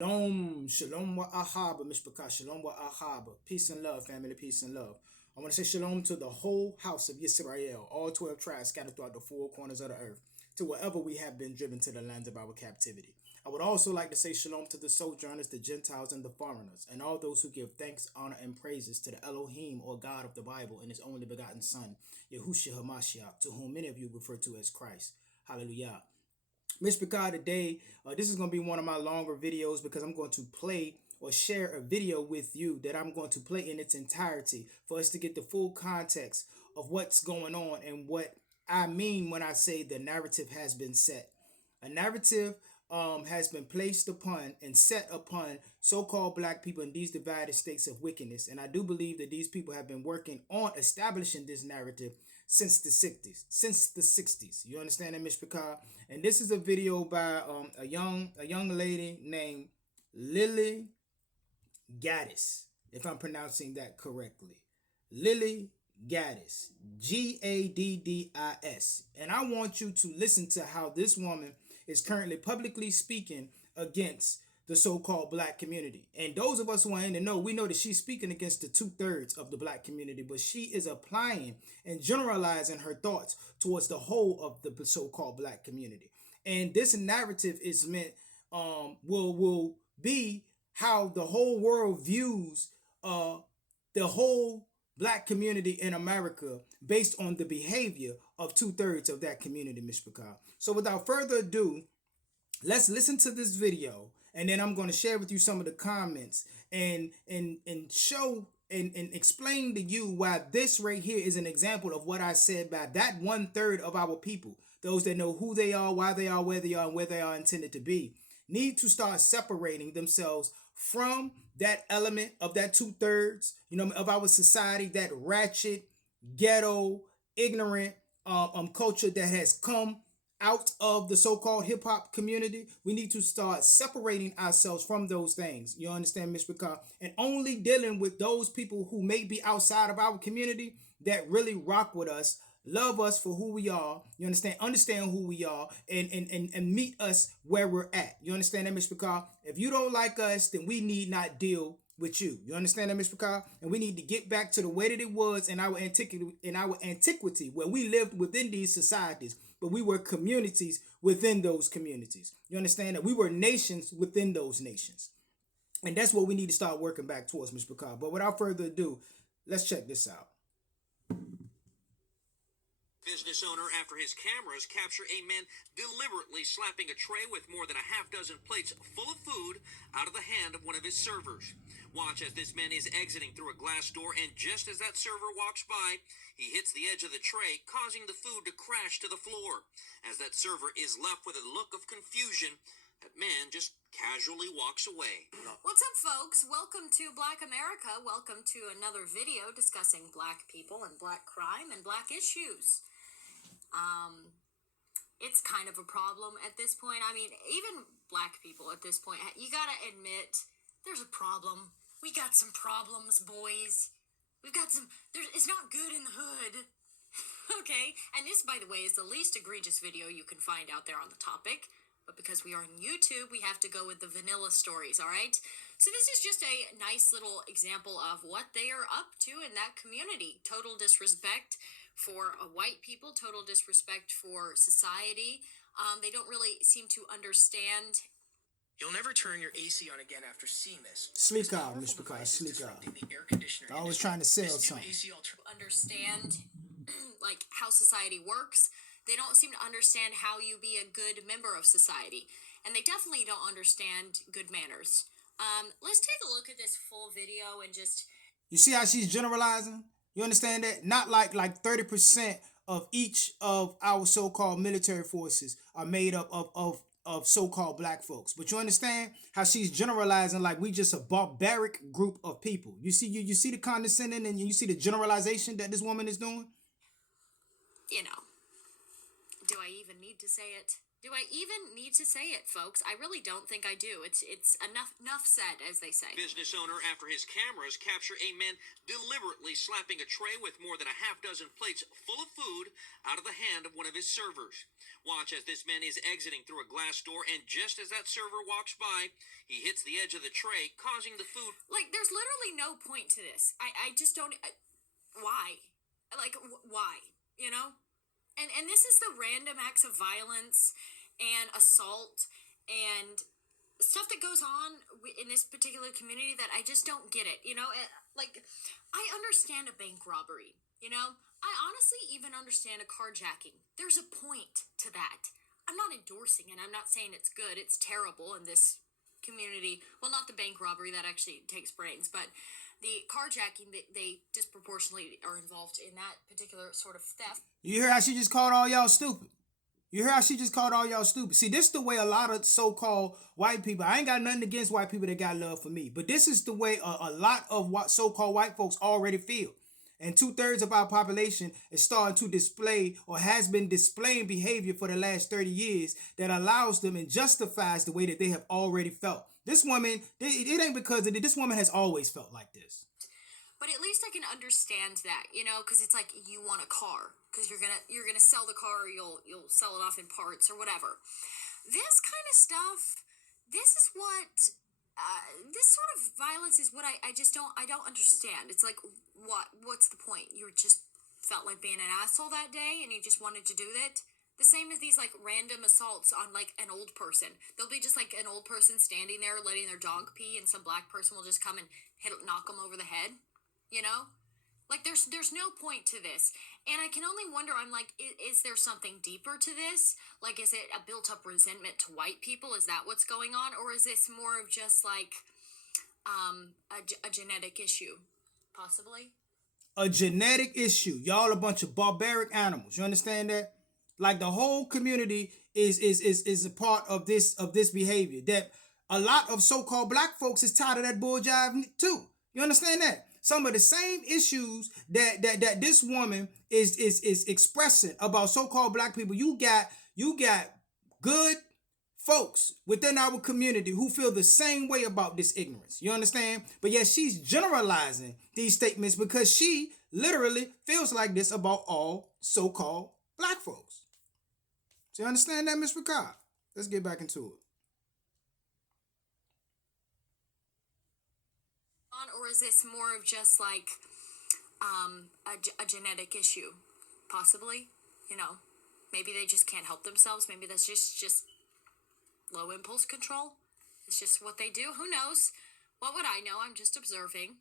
Shalom wa ahaba, mishpaka, shalom wa ahaba. Peace and love, family, peace and love. I want to say shalom to the whole house of Yisrael, all 12 tribes scattered throughout the four corners of the earth, to wherever we have been driven to the lands of our captivity. I would also like to say shalom to the sojourners, the Gentiles, and the foreigners, and all those who give thanks, honor, and praises to the Elohim, or God of the Bible, and his only begotten Son, Yahushua HaMashiach, to whom many of you refer to as Christ. Hallelujah. Mishpachah, today, this is going to be one of my longer videos because I'm going to play or share a video with you that I'm going to play in its entirety for us to get the full context of what's going on and what I mean when I say the narrative has been set. A narrative has been placed upon and set upon so-called black people in these divided states of wickedness. And I do believe that these people have been working on establishing this narrative since the 60s. Since the 60s. You understand that, Mishpachah? And this is a video by a young lady named Lilly Gaddis, if I'm pronouncing that correctly. Lilly Gaddis, Gaddis. And I want you to listen to how this woman is currently publicly speaking against the so-called black community. And those of us who are in the know, we know that she's speaking against the 2/3 of the black community, but she is applying and generalizing her thoughts towards the whole of the so-called black community. And this narrative is meant will be how the whole world views the whole black community in America based on the behavior of 2/3 of that community, Mishpachah. So without further ado, let's listen to this video, and then I'm going to share with you some of the comments and show and explain to you why this right here is an example of what I said by that 1/3 of our people, those that know who they are, why they are, where they are, and where they are intended to be, need to start separating themselves from that element of that 2/3, of our society, that ratchet, ghetto, ignorant culture that has come out of the so-called hip-hop community. We need to start separating ourselves from those things. You understand, Mishpachah? And only dealing with those people who may be outside of our community that really rock with us, love us for who we are, you understand who we are, and meet us where we're at. You understand that, Mishpachah? If you don't like us, then we need not deal with you. You understand that, Mishpachah? And we need to get back to the way that it was in our antiquity, where we lived within these societies, but we were communities within those communities. You understand that? We were nations within those nations. And that's what we need to start working back towards, Mishpachah. But without further ado, let's check this out. Business owner after his cameras capture a man deliberately slapping a tray with more than a half dozen plates full of food out of the hand of one of his servers. Watch as this man is exiting through a glass door, and just as that server walks by, he hits the edge of the tray, causing the food to crash to the floor. As that server is left with a look of confusion, that man just casually walks away. What's up, folks? Welcome to Black America. Welcome to another video discussing black people and black crime and black issues. It's kind of a problem at this point. I mean, even black people at this point, you gotta admit, there's a problem. We got some problems, boys. We've got some, it's not good in the hood. Okay? And this, by the way, is the least egregious video you can find out there on the topic. But because we are on YouTube, we have to go with the vanilla stories, all right? So this is just a nice little example of what they are up to in that community. Total disrespect for white people, total disrespect for society. They don't really seem to understand. You'll never turn your AC on again after seeing this. Sleek out, Mishpachah, sleek out. I was trying to sell something. Understand like how society works. They don't seem to understand how you be a good member of society. And they definitely don't understand good manners. Let's take a look at this full video and just... You see how she's generalizing? You understand that? Not like 30% of each of our so-called military forces are made up of so-called black folks. But you understand how she's generalizing like we just a barbaric group of people. You see the condescending and you see the generalization that this woman is doing? You know. Do I even need to say it? Do I even need to say it, folks? I really don't think I do. It's enough said, as they say. Business owner after his cameras capture a man deliberately slapping a tray with more than a half dozen plates full of food out of the hand of one of his servers. Watch as this man is exiting through a glass door, and just as that server walks by, he hits the edge of the tray, causing the food. Like, there's literally no point to this. I just don't. Why? Like, why? You know? And this is the random acts of violence and assault and stuff that goes on in this particular community that I just don't get it. You know, like, I understand a bank robbery. You know, I honestly even understand a carjacking. There's a point to that. I'm not endorsing it. I'm not saying it's good. It's terrible in this community. Well, not the bank robbery, that actually takes brains, but the carjacking, they disproportionately are involved in that particular sort of theft. You hear how she just called all y'all stupid? You hear how she just called all y'all stupid? See, this is the way a lot of so-called white people, I ain't got nothing against white people that got love for me, but this is the way a lot of what so-called white folks already feel. And 2/3 of our population is starting to display or has been displaying behavior for the last 30 years that allows them and justifies the way that they have already felt. This woman, it ain't because of it. This woman has always felt like this. But at least I can understand that, you know, because it's like you want a car because you're gonna sell the car, or you'll sell it off in parts or whatever. This kind of stuff, this is what this sort of violence is what I just don't understand. It's like, what's the point? You just felt like being an asshole that day and you just wanted to do that. The same as these like random assaults on like an old person. There'll be just like an old person standing there letting their dog pee, and some black person will just come and knock them over the head. You know, like there's no point to this, and I can only wonder. I'm like, is there something deeper to this? Like, is it a built up resentment to white people? Is that what's going on, or is this more of just like a genetic issue, possibly? A genetic issue. Y'all a bunch of barbaric animals. You understand that? Like the whole community is a part of this behavior. That a lot of so-called black folks is tired of that bull jive too. You understand that? Some of the same issues that this woman is expressing about so-called black people. You got good folks within our community who feel the same way about this ignorance. You understand? But yet she's generalizing these statements because she literally feels like this about all so-called black folks. So you understand that, Ms. Ricard? Let's get back into it. Or is this more of just like a genetic issue, possibly? You know, maybe they just can't help themselves. Maybe that's just low impulse control. It's just what they do. Who knows? What would I know? I'm just observing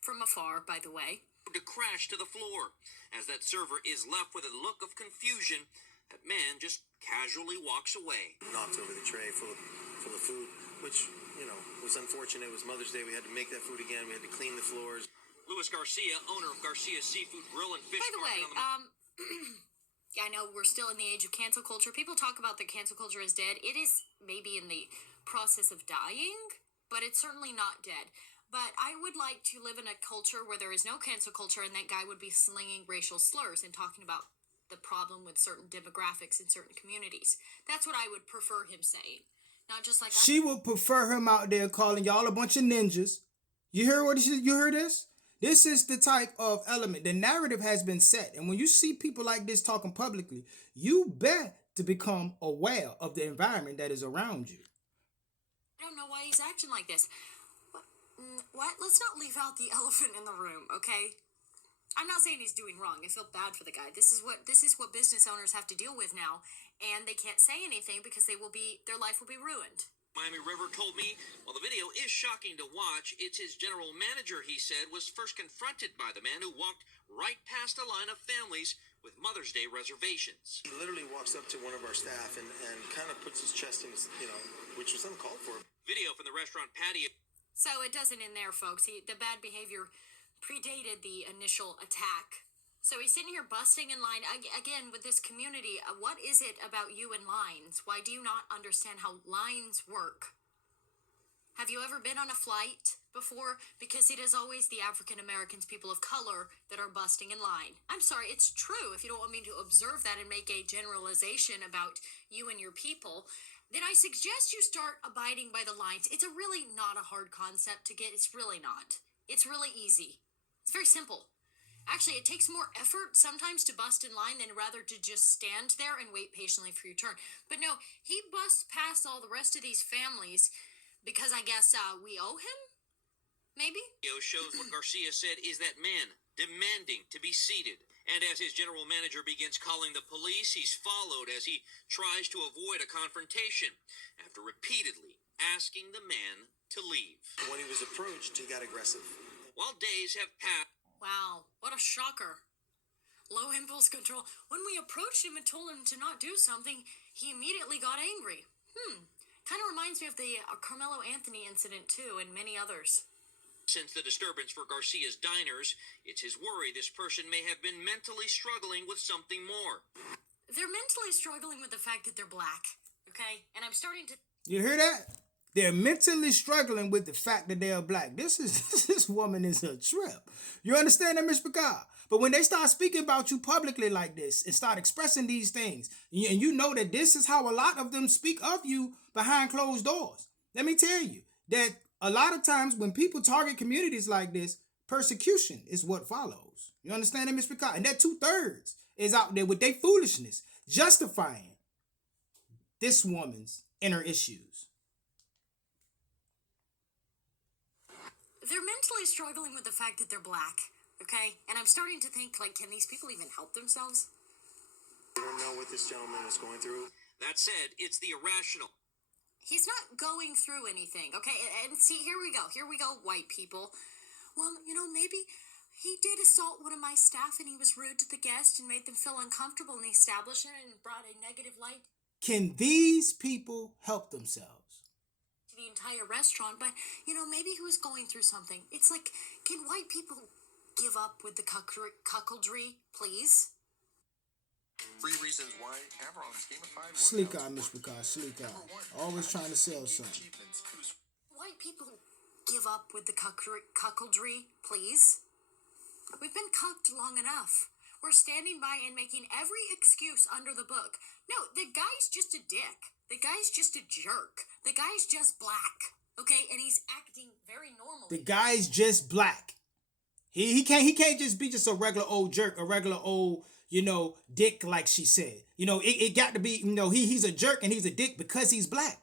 from afar, by the way. To crash to the floor as that server is left with a look of confusion. That man just casually walks away. Knocked over the tray full of food, which, you know, was unfortunate. It was Mother's Day. We had to make that food again. We had to clean the floors. Louis Garcia, owner of Garcia's Seafood Grill and Fish By the way, Market yeah, I know we're still in the age of cancel culture. People talk about that cancel culture is dead. It is maybe in the process of dying, but it's certainly not dead. But I would like to live in a culture where there is no cancel culture and that guy would be slinging racial slurs and talking about the problem with certain demographics in certain communities. That's what I would prefer him saying. Not just like... She would prefer him out there calling y'all a bunch of ninjas. You hear you heard this? This is the type of element. The narrative has been set. And when you see people like this talking publicly, you bet to become aware of the environment that is around you. I don't know why he's acting like this. What? Let's not leave out the elephant in the room, okay? I'm not saying he's doing wrong. I feel bad for the guy. This is what business owners have to deal with now, and they can't say anything because their life will be ruined. Miami River told me, while the video is shocking to watch, it's his general manager, he said, was first confronted by the man who walked right past a line of families with Mother's Day reservations. He literally walks up to one of our staff and kind of puts his chest in his, you know, which was uncalled for. Video from the restaurant patio. So it doesn't end there, folks. The bad behavior predated the initial attack. So he's sitting here busting in line again with this community. What is it about you and lines? Why do you not understand how lines work? Have you ever been on a flight before? Because it is always the African Americans, people of color, that are busting in line. I'm sorry, it's true. If you don't want me to observe that and make a generalization about you and your people, then I suggest you start abiding by the lines. It's a really not a hard concept to get. It's really not. It's really easy. It's very simple. Actually, it takes more effort sometimes to bust in line than rather to just stand there and wait patiently for your turn. But no, he busts past all the rest of these families because I guess we owe him? Maybe? Video shows what Garcia said is that man demanding to be seated. And as his general manager begins calling the police, he's followed as he tries to avoid a confrontation after repeatedly asking the man to leave. When he was approached, he got aggressive. While days have passed, Wow, what a shocker. Low impulse control. When we approached him and told him to not do something, he immediately got angry. Kind of reminds me of the Carmelo Anthony incident, too, and many others. since the disturbance for Garcia's diners, it's his worry this person may have been mentally struggling with something more. They're mentally struggling with the fact that they're black, okay? And I'm starting to... You hear that? They're mentally struggling with the fact that they are black. This woman is a trip. You understand that, Miss Picard? But when they start speaking about you publicly like this and start expressing these things, and you know that this is how a lot of them speak of you behind closed doors. Let me tell you that a lot of times when people target communities like this, persecution is what follows. You understand that, Miss Picard? And that 2/3 is out there with their foolishness, justifying this woman's inner issues. They're mentally struggling with the fact that they're black, okay? And I'm starting to think, like, can these people even help themselves? We don't know what this gentleman is going through. That said, it's the irrational. He's not going through anything, okay? And see, here we go, white people. Well, you know, maybe he did assault one of my staff and he was rude to the guest and made them feel uncomfortable in the establishment and brought a negative light Can these people help themselves? to the entire restaurant. But, you know, maybe he was going through something. It's like, can white people give up with the cuckoldry, please? 3 reasons why Avalon's gamified Sleek workouts eye, Miss work. Picard, sleek eye. Number 1, Always trying to sell something. achievements. Who's White people give up with the cuckoldry, please? We've been cucked long enough. We're standing by and making every excuse under the book. No, the guy's just a dick. The guy's just a jerk. The guy's just black, okay? And he's acting very normally. The guy's just black. He can't just be just a regular old jerk, a regular old, dick, like she said. It got to be, he's a jerk and he's a dick because he's black.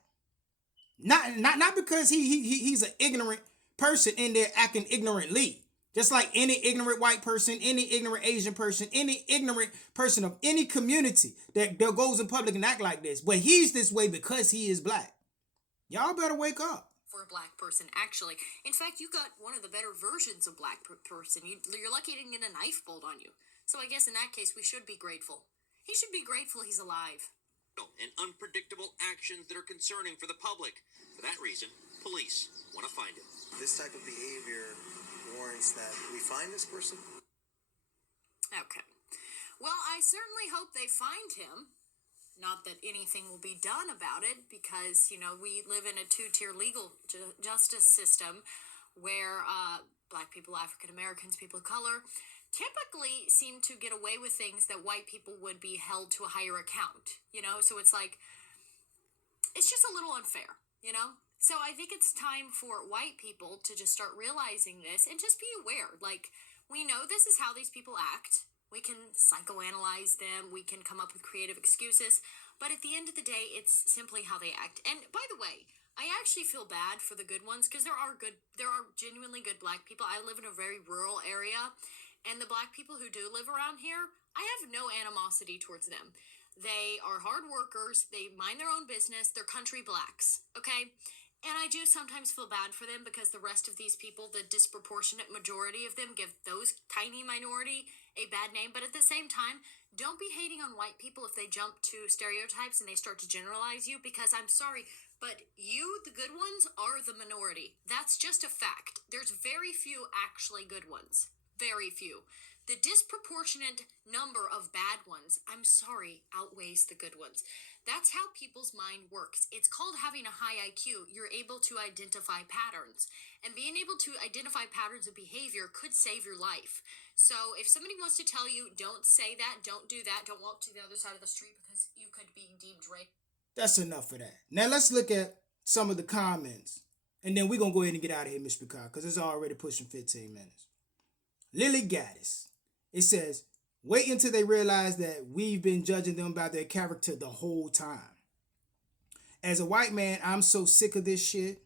Not because he's an ignorant person in there acting ignorantly. Just like any ignorant white person, any ignorant Asian person, any ignorant person of any community that goes in public and act like this. But he's this way because he is black. Y'all better wake up. For a black person, actually. In fact, you got one of the better versions of black person. You're lucky you didn't get a knife pulled on you. So I guess in that case, we should be grateful. He should be grateful he's alive. And unpredictable actions that are concerning for the public. For that reason, police want to find him. This type of behavior warrants that we find this person. Okay. Well, I certainly hope they find him. Not that anything will be done about it, because, we live in a 2-tier legal justice system where black people, African Americans, people of color, typically seem to get away with things that white people would be held to a higher account, So it's like, it's just a little unfair, So I think it's time for white people to just start realizing this and just be aware. Like, we know this is how these people act. We can psychoanalyze them. We can come up with creative excuses. But at the end of the day, it's simply how they act. And by the way, I actually feel bad for the good ones because there are genuinely good black people. I live in a very rural area, and the black people who do live around here, I have no animosity towards them. They are hard workers. They mind their own business. They're country blacks, okay? And I do sometimes feel bad for them because the rest of these people, the disproportionate majority of them, give those tiny minority a bad name. But at the same time, don't be hating on white people if they jump to stereotypes and they start to generalize you, because I'm sorry, but you, the good ones, are the minority. That's just a fact. There's very few actually good ones. Very few. The disproportionate number of bad ones, I'm sorry, outweighs the good ones. That's how people's mind works. It's called having a high IQ. You're able to identify patterns. And being able to identify patterns of behavior could save your life. So if somebody wants to tell you, don't say that, don't do that, don't walk to the other side of the street because you could be deemed raped. That's enough of that. Now let's look at some of the comments. And then we're going to go ahead and get out of here, Miss Picard, because it's already pushing 15 minutes. Lilly Gaddis. It says, wait until they realize that we've been judging them by their character the whole time. As a white man, I'm so sick of this shit.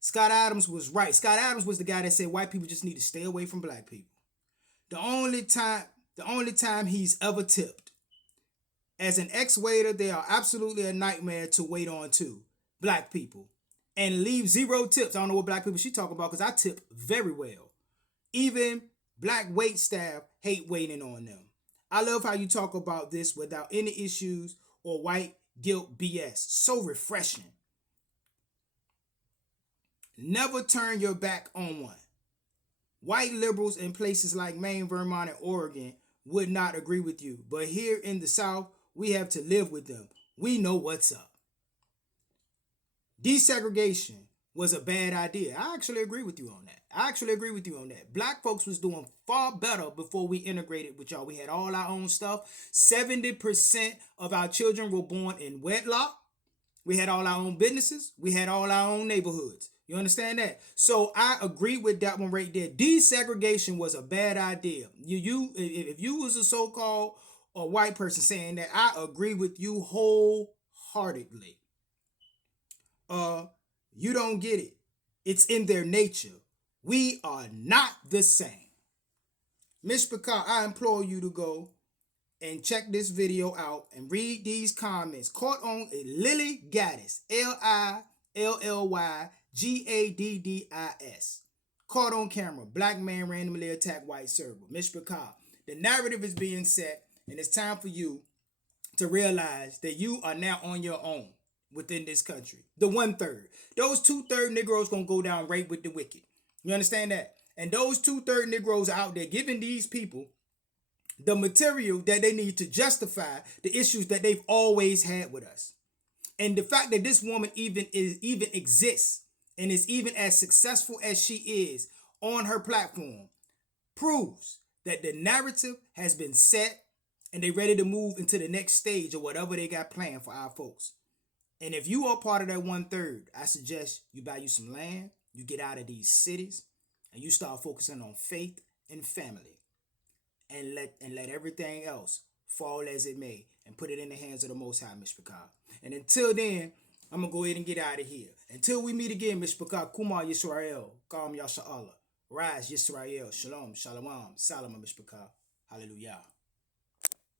Scott Adams was right. Scott Adams was the guy that said white people just need to stay away from black people. The only time he's ever tipped. As an ex-waiter, they are absolutely a nightmare to wait on too. Black people. And leave 0 tips. I don't know what black people she talking about because I tip very well. Even black wait staff hate waiting on them. I love how you talk about this without any issues or white guilt BS. So refreshing. Never turn your back on one. White liberals in places like Maine, Vermont, and Oregon would not agree with you. But here in the South, we have to live with them. We know what's up. Desegregation was a bad idea. I actually agree with you on that. Black folks was doing far better before we integrated with y'all. We had all our own stuff. 70% of our children were born in wedlock. We had all our own businesses. We had all our own neighborhoods. You understand that? So I agree with that one right there. Desegregation was a bad idea. If you was a so-called a white person saying that, I agree with you wholeheartedly. You don't get it. It's in their nature. We are not the same. Miss Picard, I implore you to go and check this video out and read these comments. Caught on Lilly Gaddis, Lillygaddis. Caught on camera. Black man randomly attacked white server. Miss Picard, the narrative is being set, and it's time for you to realize that you are now on your own within this country. The 1/3. Those 2/3 Negroes gonna go down right with the wicked. You understand that? And those 2/3 Negroes out there giving these people the material that they need to justify the issues that they've always had with us. And the fact that this woman even exists and is even as successful as she is on her platform proves that the narrative has been set and they're ready to move into the next stage or whatever they got planned for our folks. And if you are part of that 1/3, I suggest you buy you some land, you get out of these cities, and you start focusing on faith and family. And let everything else fall as it may and put it in the hands of the Most High, Miss Picard. And until then, I'm going to go ahead and get out of here. Until we meet again, Miss Picard, Kumar Yisrael, Kam Yasha Allah, Rise Yisrael, Shalom, Shalom, Salam, Miss Picard. Hallelujah.